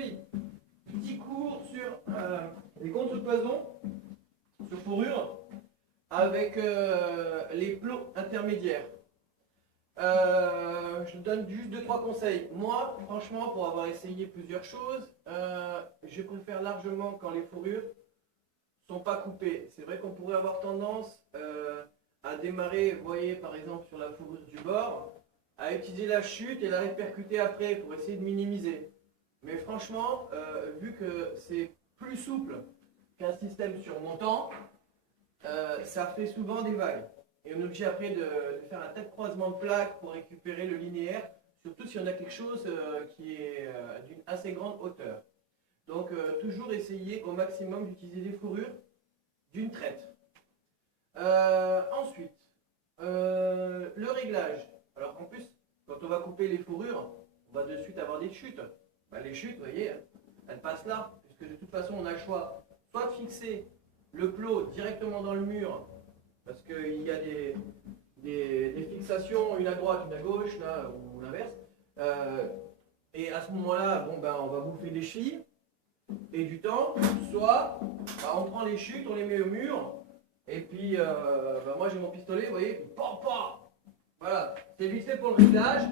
aujourd'hui, petit cours sur les contrepoisons sur fourrure avec les plots intermédiaires. Je donne juste 2-3 conseils. Moi, franchement, pour avoir essayé plusieurs choses, je préfère largement quand les fourrures sont pas coupées. C'est vrai qu'on pourrait avoir tendance à démarrer, vous voyez par exemple sur la fourrure du bord, à utiliser la chute et la répercuter après pour essayer de minimiser. Mais franchement, vu que c'est plus souple qu'un système surmontant, ça fait souvent des vagues. Et on est obligé après de faire un tas de croisement de plaques pour récupérer le linéaire, surtout si on a quelque chose qui est d'une assez grande hauteur. Donc toujours essayer au maximum d'utiliser les fourrures d'une traite. Ensuite, le réglage. Alors en plus, quand on va couper les fourrures, on va de suite avoir des chutes. Ben, les chutes, vous voyez, elles passent là, puisque de toute façon on a le choix soit de fixer le plot directement dans le mur, parce qu'il y a des fixations, une à droite, une à gauche, là, ou l'inverse. Et à ce moment-là, bon, ben, on va bouffer des chevilles et du temps, soit ben, on prend les chutes, on les met au mur, et puis ben, moi j'ai mon pistolet, vous voyez, voilà, c'est vite fait pour le réglage,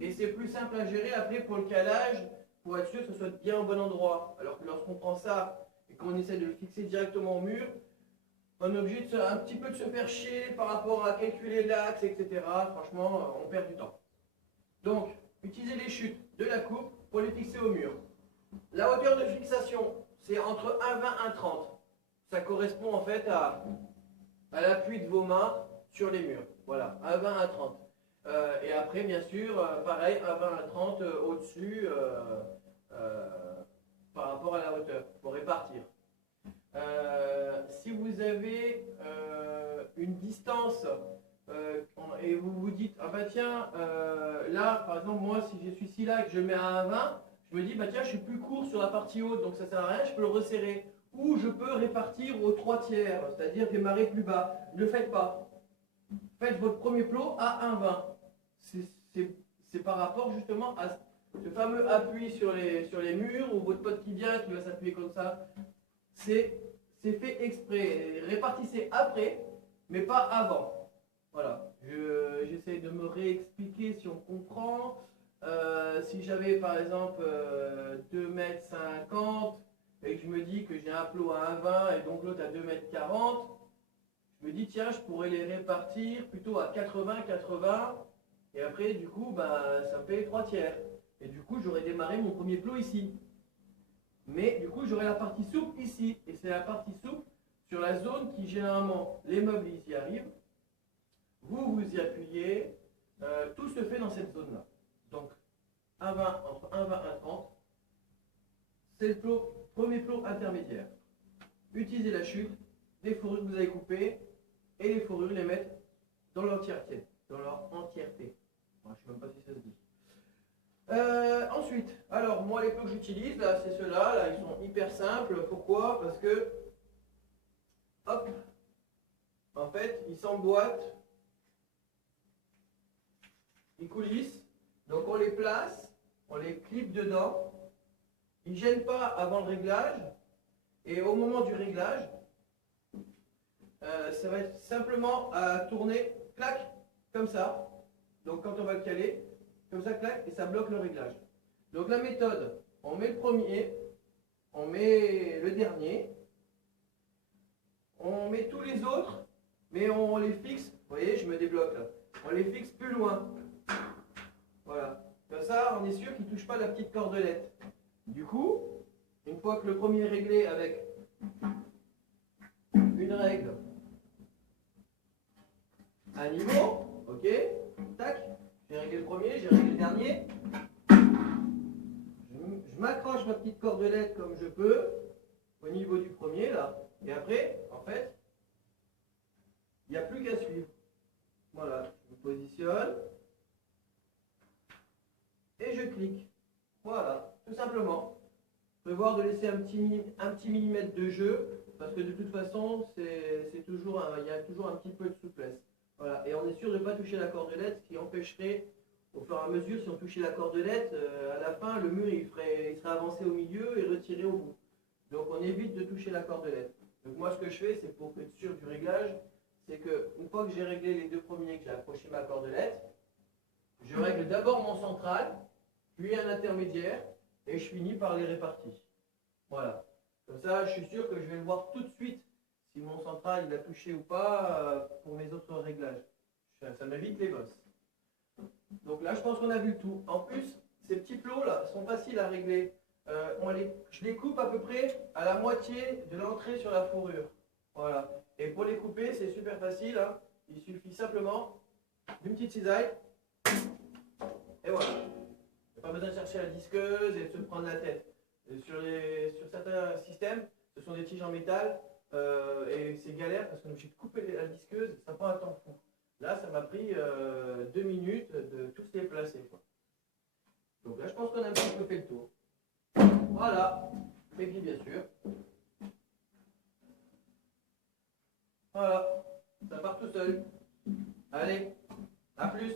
et c'est plus simple à gérer après pour le calage, pour être sûr que ce soit bien au bon endroit. Alors que lorsqu'on prend ça et qu'on essaie de le fixer directement au mur, on est obligé un petit peu de se faire chier par rapport à calculer l'axe, etc. Franchement, on perd du temps. Donc, utilisez les chutes de la coupe pour les fixer au mur. La hauteur de fixation, c'est entre 1,20 et 1,30. Ça correspond en fait à l'appui de vos mains sur les murs. Voilà, 1,20 à 1,30. Et après, bien sûr, pareil, 1,20 à 30 au-dessus par rapport à la hauteur, pour répartir. Si vous avez une distance et vous vous dites ah bah tiens là par exemple moi si je suis ici là et que je mets à 1,20, je me dis bah tiens je suis plus court sur la partie haute donc ça sert à rien, je peux le resserrer ou je peux répartir aux 3/3, c'est-à-dire démarrer plus bas. Ne le faites pas. Faites votre premier plot à 1,20. C'est par rapport justement à ce fameux appui sur les murs ou votre pote qui vient qui va s'appuyer comme ça. C'est fait exprès. Répartissez après, mais pas avant. Voilà. J'essaie de me réexpliquer si on comprend. Si j'avais par exemple 2,50 m et que je me dis que j'ai un plot à 1,20 et donc l'autre à 2,40 m, je me dis tiens, je pourrais les répartir plutôt à 80-80 et après du coup ben, ça me fait 3/3. Et du coup j'aurais démarré mon premier plot ici. Mais du coup, j'aurai la partie souple ici. Et c'est la partie souple sur la zone qui, généralement, les meubles, ils y arrivent. Vous, vous y appuyez. Tout se fait dans cette zone-là. Donc, 1,20 entre 1,20 et 1,30. C'est le premier plot intermédiaire. Utilisez la chute, les fourrures que vous avez coupées, et les fourrures, les mettre dans leur entièreté. Enfin, je ne sais même pas si ça se dit. Ensuite, alors moi les plots que j'utilise, là c'est ceux-là, là ils sont hyper simples. Pourquoi? Parce que, hop, en fait ils s'emboîtent, ils coulissent, donc on les place, on les clip dedans, ils ne gênent pas avant le réglage, et au moment du réglage, ça va être simplement à tourner, clac, comme ça, donc quand on va le caler, comme ça, clac, et ça bloque le réglage. Donc la méthode, on met le premier, on met le dernier, on met tous les autres, mais on les fixe, vous voyez, je me débloque là, on les fixe plus loin. Voilà. Comme ça, on est sûr qu'ils ne touchent pas la petite cordelette. Du coup, une fois que le premier est réglé avec une règle à niveau, ok, tac, j'ai réglé le premier, j'ai réglé le dernier. Je m'accroche ma petite cordelette comme je peux au niveau du premier là. Et après, en fait, il n'y a plus qu'à suivre. Voilà, je me positionne et je clique. Voilà, tout simplement. Prévoir de laisser un petit millimètre de jeu parce que de toute façon, il y a toujours un petit peu de souplesse. Voilà, et on est sûr de ne pas toucher la cordelette, ce qui empêcherait au fur et à mesure, si on touchait la cordelette, à la fin, le mur il serait avancé au milieu et retiré au bout. Donc on évite de toucher la cordelette. Donc moi, ce que je fais, c'est pour être sûr du réglage, c'est que une fois que j'ai réglé les deux premiers, que j'ai accroché ma cordelette, je règle d'abord mon central, puis un intermédiaire, et je finis par les répartis. Voilà. Comme ça, je suis sûr que je vais le voir tout de suite si mon central il a touché ou pas pour mes autres réglages. Ça m'évite les bosses. Donc là, je pense qu'on a vu le tout. En plus, ces petits plots là sont faciles à régler. Je les coupe à peu près à la moitié de l'entrée sur la fourrure. Voilà. Et pour les couper, c'est super facile. Hein. Il suffit simplement d'une petite cisaille. Et voilà. Il n'y a pas besoin de chercher la disqueuse et de se prendre la tête. Sur certains systèmes, ce sont des tiges en métal et c'est galère parce qu'on est obligé de couper la disqueuse, ça prend un temps fou. Là, ça m'a pris 2 minutes de tous les placer. Quoi. Donc là, je pense qu'on a un petit peu fait le tour. Voilà, et puis bien sûr. Voilà, ça part tout seul. Allez, à plus.